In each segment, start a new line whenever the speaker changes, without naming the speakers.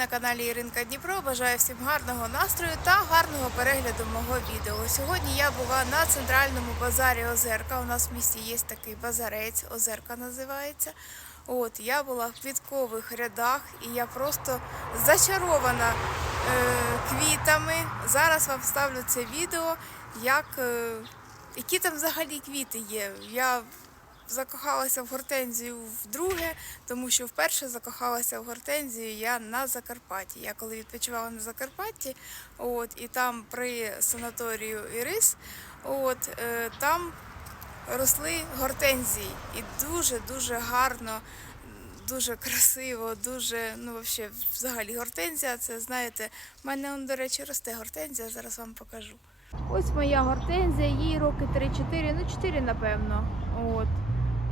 на каналі Іринка Дніпро. Бажаю всім гарного настрою та гарного перегляду мого відео. Сьогодні я була на центральному базарі Озерка. У нас в місті є такий базарець, Озерка називається. От я була в квіткових рядах і я просто зачарована е, квітами. Зараз вам ставлю це відео, як, е, які там взагалі квіти є. Я закохалася в гортензію вдруге, тому що вперше закохалася в гортензію я на Закарпатті. Я коли відпочивала на Закарпатті, от, і там при санаторію Ірис, от, е, там росли гортензії. І дуже-дуже гарно, дуже красиво, дуже, ну, взагалі, взагалі гортензія, це знаєте, в мене, до речі, росте гортензія, зараз вам покажу. Ось моя гортензія, їй роки 3-4, ну 4 напевно. От.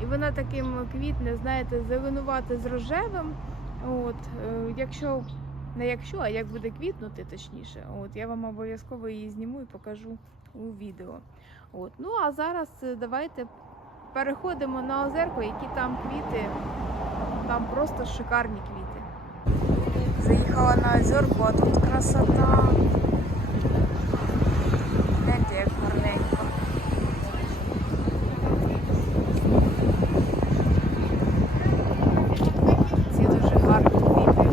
І вона таким квітне, знаєте, зеленувати з рожевим. От, е, якщо не якщо, а як буде квітнути, точніше, от я вам обов'язково її зніму і покажу у відео. От, ну а зараз е, давайте переходимо на озерко, які там квіти. Там просто шикарні квіти. Заїхала на озерку, а тут красота. Гляньте, як гарненько. Ці дуже гарні квіти.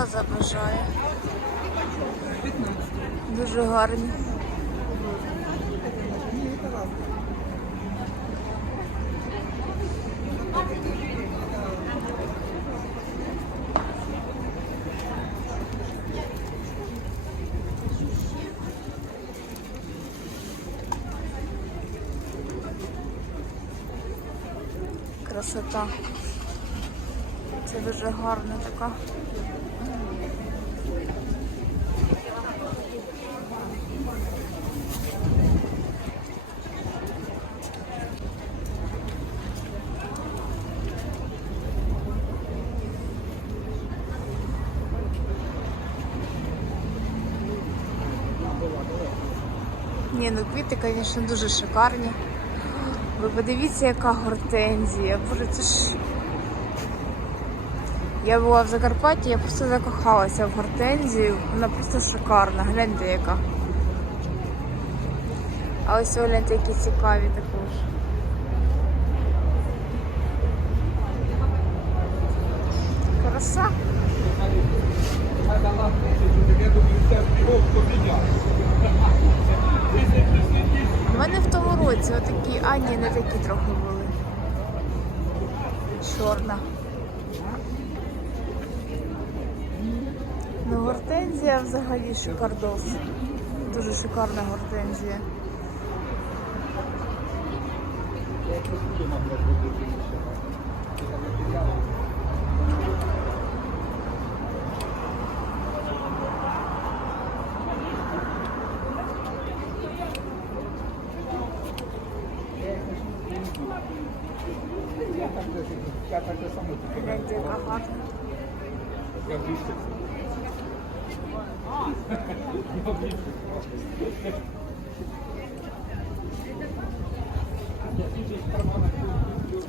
Клас. Душа. Дуже гарні. Красота. Це дуже гарна така. Ні, ну квіти, звісно, дуже шикарні. Ви подивіться, яка гортензія. Боже, це ж. Я була в Закарпатті, я просто закохалася в гортензію. Вона просто шикарна. Гляньте яка. А ось гляньте, які цікаві також. Краса. У мене в тому році отакі, а ні, не такі трохи були. Чорна. Гортензія взагалі шикардос. Дуже шикарна гортензія. Гляньте, яка гарна.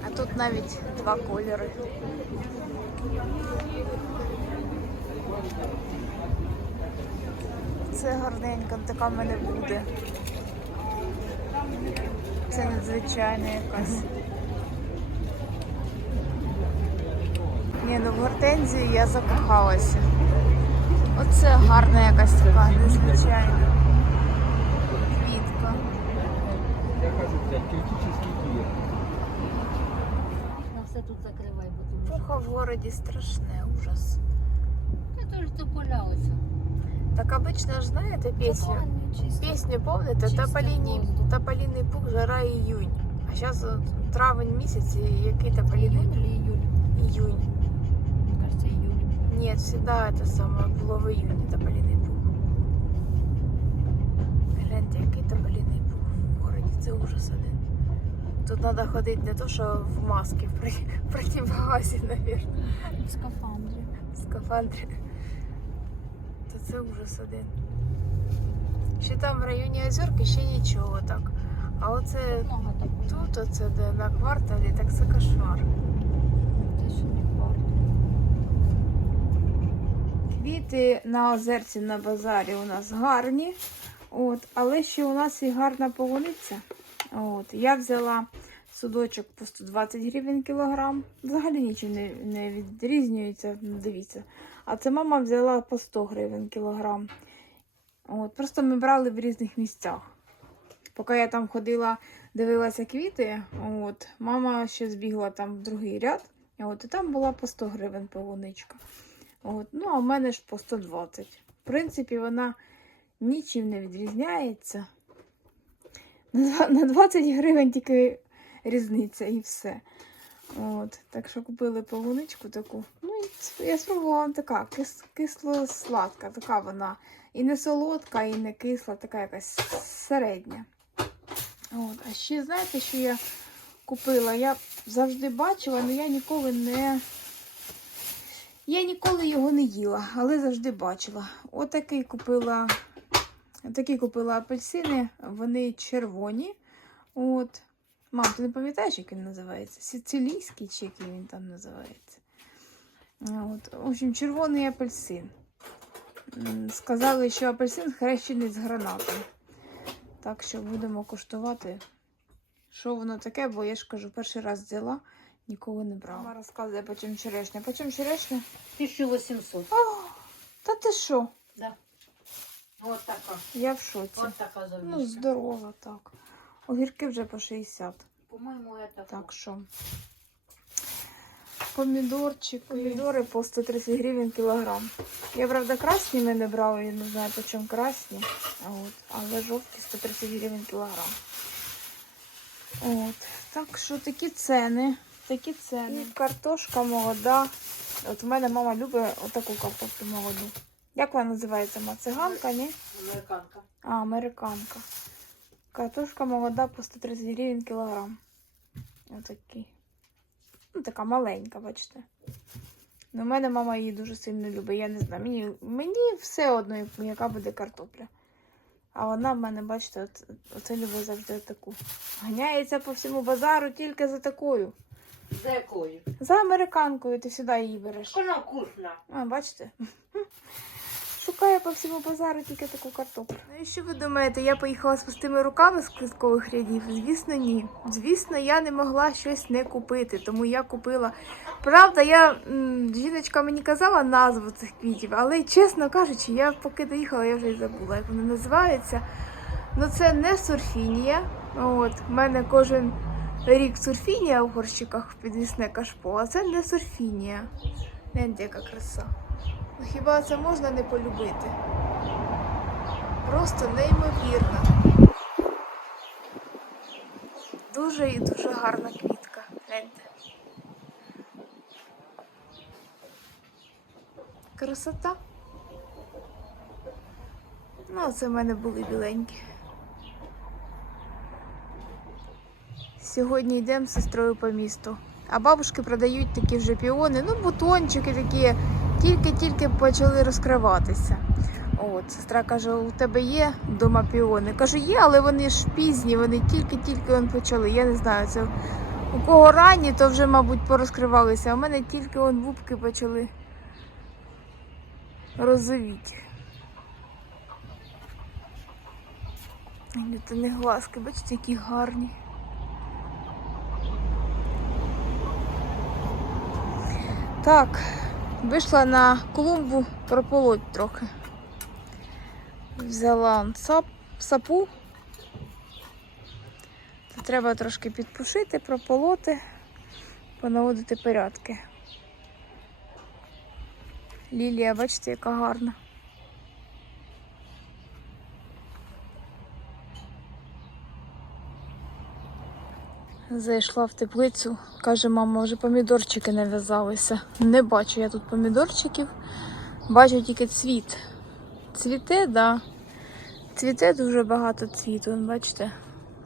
А тут навіть два кольори. Це гарненько, така в мене буде. Це надзвичайна якась. Ні, ну в гортензії я закохалася. Оце гарна якась така незвичайна квітка.
Я кажу, блядь, критический клиент.
На все тут закривай, бо тому
Пуха в городі страшне, ужас.
що це ж тополялося.
Так обычно ж знаєте пісню? Пісню помните?
Чисто
Тополиний,
воздух.
тополиний пух, жара іюнь. А зараз травень місяць, і який тополиний?
Июнь или июль?
Июнь. Нет, всегда это самое було в июні тополиний пух. Гляньте, який тополиний пух в городі. Це ужас один. Тут треба ходити не то, що в масці, в проти- в противогазі, мабуть.
В скафандрі.
В скафандрі. То це ужас один. Ще там в районі Озерки ще нічого так. А оце тут, оце де на кварталі, так це кошмар.
Це ще не факт.
Квіти на озерці на базарі у нас гарні. От, але ще у нас і гарна полуниця. От, я взяла судочок по 120 гривень кілограм. Взагалі нічого не, не відрізнюється, дивіться. А це мама взяла по 100 гривень кілограм. От, просто ми брали в різних місцях. Поки я там ходила, дивилася квіти, от, мама ще збігла там в другий ряд, от, і там була по 100 гривень полуничка. От, ну, а в мене ж по 120. В принципі, вона нічим не відрізняється. На 20 гривень тільки різниця і все. От, так що купили полуничку таку. Ну, і я спробувала така кис, кисло-сладка, така вона. І не солодка, і не кисла, така якась середня. От, а ще знаєте, що я купила? Я завжди бачила, але я ніколи не. Я ніколи його не їла, але завжди бачила. Отакий купила, такі купила апельсини, вони червоні. От. Мам, ти не пам'ятаєш, як він називається? Сицилійський чи який він там називається? От. В общем, червоний апельсин. Сказали, що апельсин хрещений з гранатом. Так що будемо коштувати, що воно таке, бо я ж кажу, перший раз взяла, ніколи не брала. Мама розказує, по чому черешня. По черешня?
1800.
О, та ти що?
Да. Вот така.
Я в шоці.
Вот така за
Ну, здорово так. Огірки вже по 60.
По-моєму, это
Так що. Помідорчик. Помідори по 130 гривень кілограм. Я, правда, красні ми не брала, я не знаю, по чому красні. А От. Але жовті 130 гривень кілограм. От. Так що такі ціни. Такі ціни. І картошка молода. От у мене мама любить отаку картоплю молоду. Як вона називається? Ма? Циганка, ні?
американка.
А, американка. Картошка молода по 130 гривень кілограм. Отакий. Ну, така маленька, бачите. Ну, в мене мама її дуже сильно любить. Я не знаю. Мені, мені все одно, яка буде картопля. А вона в мене, бачите, от, оце любить завжди таку. Ганяється по всьому базару тільки за такою.
За якою?
За американкою ти сюди її береш.
Вона вкусна.
А, бачите? Шукає по всьому базару тільки таку картоплю. Ну і що ви думаєте, я поїхала з пустими руками з квиткових рядів? Звісно, ні. Звісно, я не могла щось не купити, тому я купила. Правда, я жіночка мені казала назву цих квітів, але чесно кажучи, я поки доїхала, я вже й забула, як вони називаються. Ну це не сурфінія. От, в мене кожен рік сурфінія в горщиках підвісне кашпо, а це не сурфінія. Гляньте, яка краса. Ну хіба це можна не полюбити? Просто неймовірно. Дуже і дуже гарна квітка. Гляньте. Красота. Ну, це в мене були біленькі. Сьогодні йдемо з сестрою по місту. А бабушки продають такі вже піони, ну, бутончики такі, тільки-тільки почали розкриватися. От, сестра каже, у тебе є вдома піони? Кажу, є, але вони ж пізні, вони тільки-тільки почали. Я не знаю, це у кого ранні, то вже, мабуть, порозкривалися, а у мене тільки он бубки почали розовіти. Це не глазки, бачите, які гарні. Так, вийшла на клумбу прополоть трохи. Взяла сап, сапу. Це треба трошки підпушити, прополоти, понаводити порядки. Лілія, бачите, яка гарна. Зайшла в теплицю, каже, мама, вже помідорчики нав'язалися. Не бачу я тут помідорчиків, бачу тільки цвіт. Цвіте, да. Цвіте дуже багато цвіту, бачите?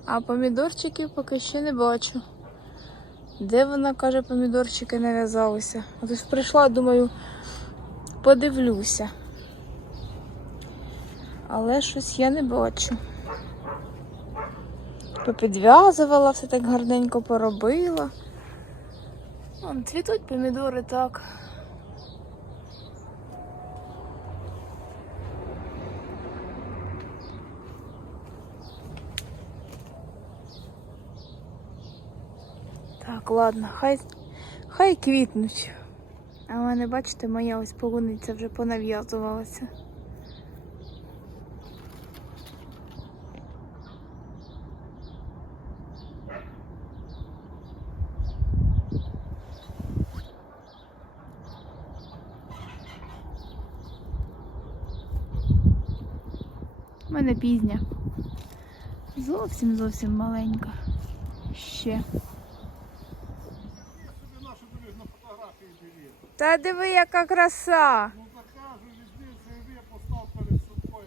А помідорчиків поки ще не бачу. Де вона каже, помідорчики нав'язалися? Ось прийшла, думаю, подивлюся. Але щось я не бачу. Попідв'язувала, все так гарненько поробила. Вон, цвітуть помідори так. Так, ладно, хай, хай квітнуть. А в мене, бачите, моя ось полуниця вже понав'язувалася. Мене пізня. Зовсім зовсім маленька. Ще. Та диви, яка краса!
Ну закажу, візьми CV, постав перед собою.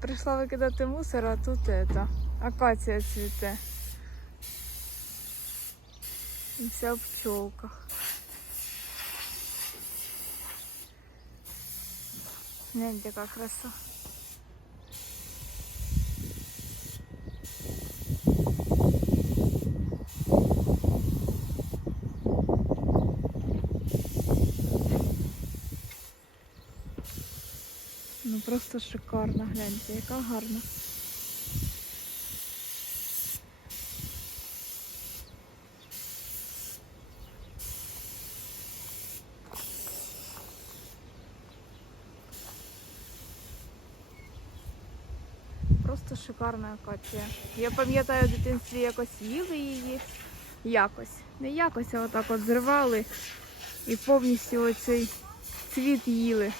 Прийшла викидати мусор, а тут это, акація цвіте. І вся в пчолках. Гляньте, яка краса. Ну просто шикарно, гляньте, яка гарна. Просто шикарна акація. Я пам'ятаю, в дитинстві якось їли її. Якось. Не якось, а отак от зривали і повністю оцей цвіт їли.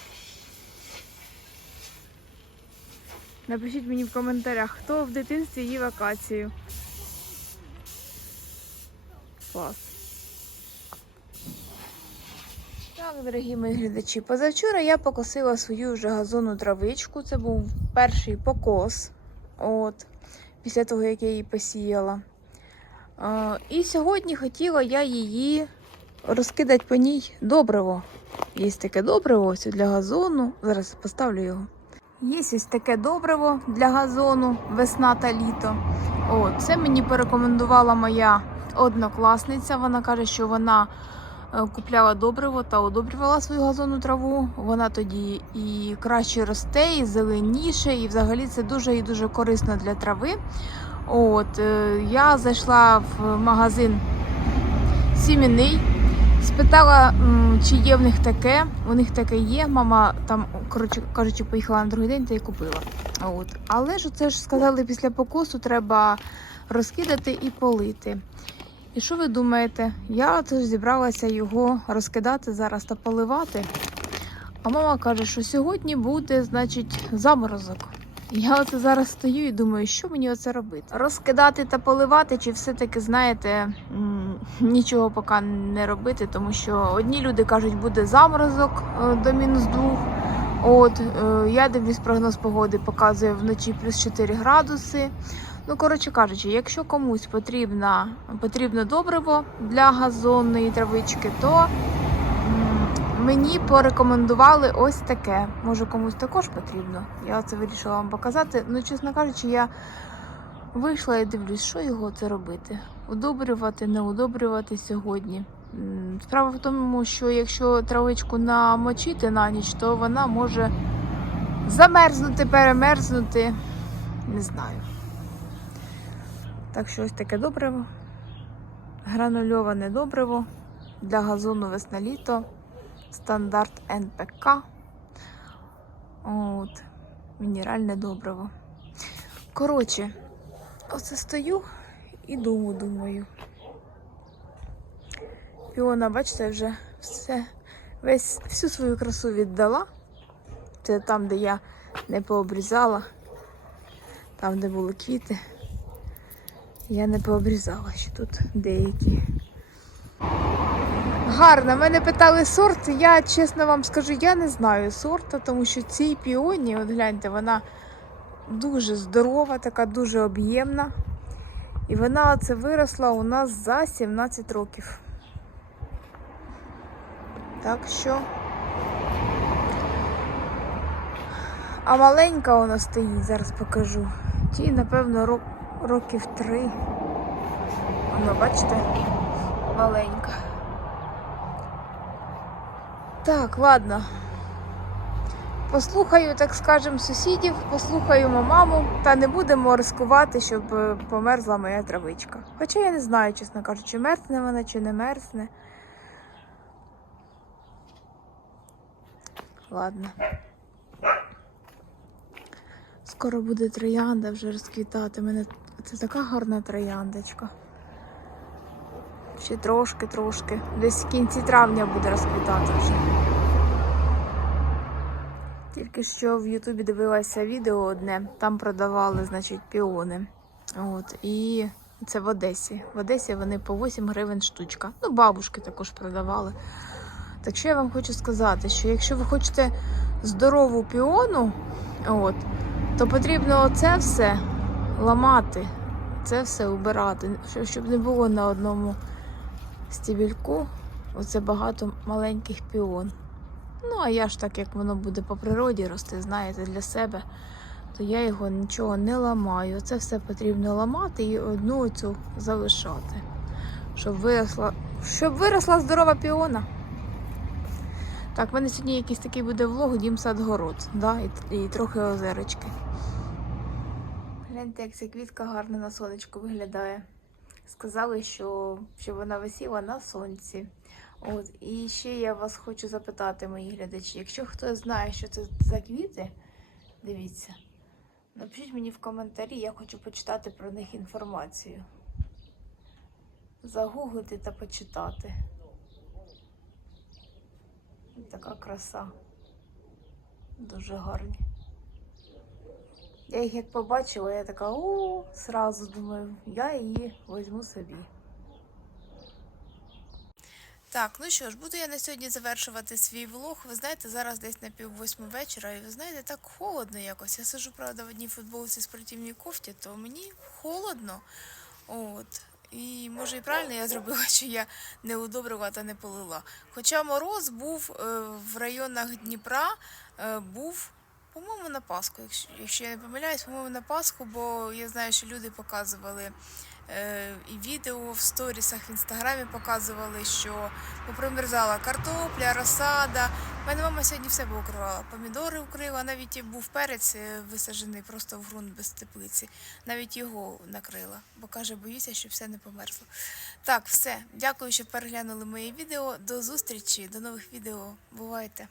Напишіть мені в коментарях, хто в дитинстві їв акацію. Клас. Так, дорогі мої глядачі, позавчора я покосила свою вже газонну травичку. Це був перший покос. От, після того, як я її посіяла. А, і сьогодні хотіла я її розкидати по ній добриво. Є таке добриво ось для газону. Зараз поставлю його. Є ось таке добриво для газону весна та літо. О, це мені порекомендувала моя однокласниця. Вона каже, що вона е, купляла добриво та одобрювала свою газонну траву. Вона тоді і краще росте, і зеленіше, і взагалі це дуже і дуже корисно для трави. От, е, я зайшла в магазин сім'яний. Спитала, чи є в них таке. У них таке є. Мама там, коротше кажучи, поїхала на другий день та й купила. От. Але ж це ж сказали, після покосу треба розкидати і полити. І що ви думаєте? Я теж зібралася його розкидати зараз та поливати. А мама каже, що сьогодні буде, значить, заморозок. Я оце зараз стою і думаю, що мені оце робити? Розкидати та поливати, чи все-таки, знаєте, нічого поки не робити, тому що одні люди кажуть, буде заморозок е, до мінус двох. От е, я дивлюсь прогноз погоди, показує вночі плюс 4 градуси. Ну, коротше кажучи, якщо комусь потрібна, потрібно добриво для газонної травички, то мені порекомендували ось таке. Може комусь також потрібно. Я це вирішила вам показати. Ну, чесно кажучи, я вийшла і дивлюсь, що його це робити. Удобрювати, не удобрювати сьогодні. Справа в тому, що якщо травичку намочити на ніч, то вона може замерзнути, перемерзнути. Не знаю. Так що ось таке добриво. Гранульоване добриво для газону весна-літо. Стандарт НПК. От. Мінеральне добриво. Коротше, оце стою і думаю, думаю. Піона, бачите, вже все, весь, всю свою красу віддала. Це там, де я не пообрізала, там, де були квіти. Я не пообрізала ще тут деякі. Гарно, мене питали сорт. Я чесно вам скажу, я не знаю сорта, тому що цій піоні, от гляньте, вона дуже здорова, така дуже об'ємна. І вона це виросла у нас за 17 років. Так що. А маленька вона стоїть, зараз покажу. Ті, напевно, рок, років три. Воно, бачите, маленька. Так, ладно. Послухаю, так скажем, сусідів, послухаю маму, та не будемо ризикувати, щоб е, померзла моя травичка. Хоча я не знаю, чесно кажучи, мерзне вона чи не мерзне. Ладно. Скоро буде троянда вже розквітати. Мене це така гарна трояндочка. Ще трошки, трошки. Десь в кінці травня буде розквітати вже. Тільки що в Ютубі дивилася відео одне, там продавали, значить, піони. От, і це в Одесі. В Одесі вони по 8 гривень штучка. Ну, бабушки також продавали. Так що я вам хочу сказати, що якщо ви хочете здорову піону, от, то потрібно це все ламати, це все убирати, щоб- не було на одному стібільку. Оце багато маленьких піон. Ну, а я ж так, як воно буде по природі рости, знаєте, для себе, то я його нічого не ламаю. Це все потрібно ламати і одну цю залишати. Щоб виросла, щоб виросла здорова піона. Так, в мене сьогодні якийсь такий буде влог, дім сад город, да? і, і трохи озерочки. Гляньте, як ця квітка гарно на сонечку виглядає. Сказали, що, що вона висіла на сонці. От, і ще я вас хочу запитати, мої глядачі, якщо хтось знає, що це за квіти, дивіться, напишіть мені в коментарі, я хочу почитати про них інформацію. Загуглити та почитати. Така краса. Дуже гарні. Я їх як побачила, я така, о, сразу думаю, я її візьму собі. Так, ну що ж, буду я на сьогодні завершувати свій влог. Ви знаєте, зараз десь на пів восьми вечора, і ви знаєте, так холодно якось. Я сижу, правда, в одній футболці спортивній кофті, то мені холодно. От. І може і правильно я зробила, що я не удобрила та не полила. Хоча мороз був е, в районах Дніпра, е, був, по-моєму, на Пасху, якщо, якщо я не помиляюсь, по-моєму, на Пасху, бо я знаю, що люди показували е, і відео в сторісах в інстаграмі показували, що попримерзала картопля, розсада. У мене мама сьогодні все укривала. Помідори укрила, навіть був перець е, висаджений просто в ґрунт без теплиці. Навіть його накрила, бо каже, боюся, щоб все не померзло. Так, все. Дякую, що переглянули моє відео. До зустрічі, до нових відео. Бувайте!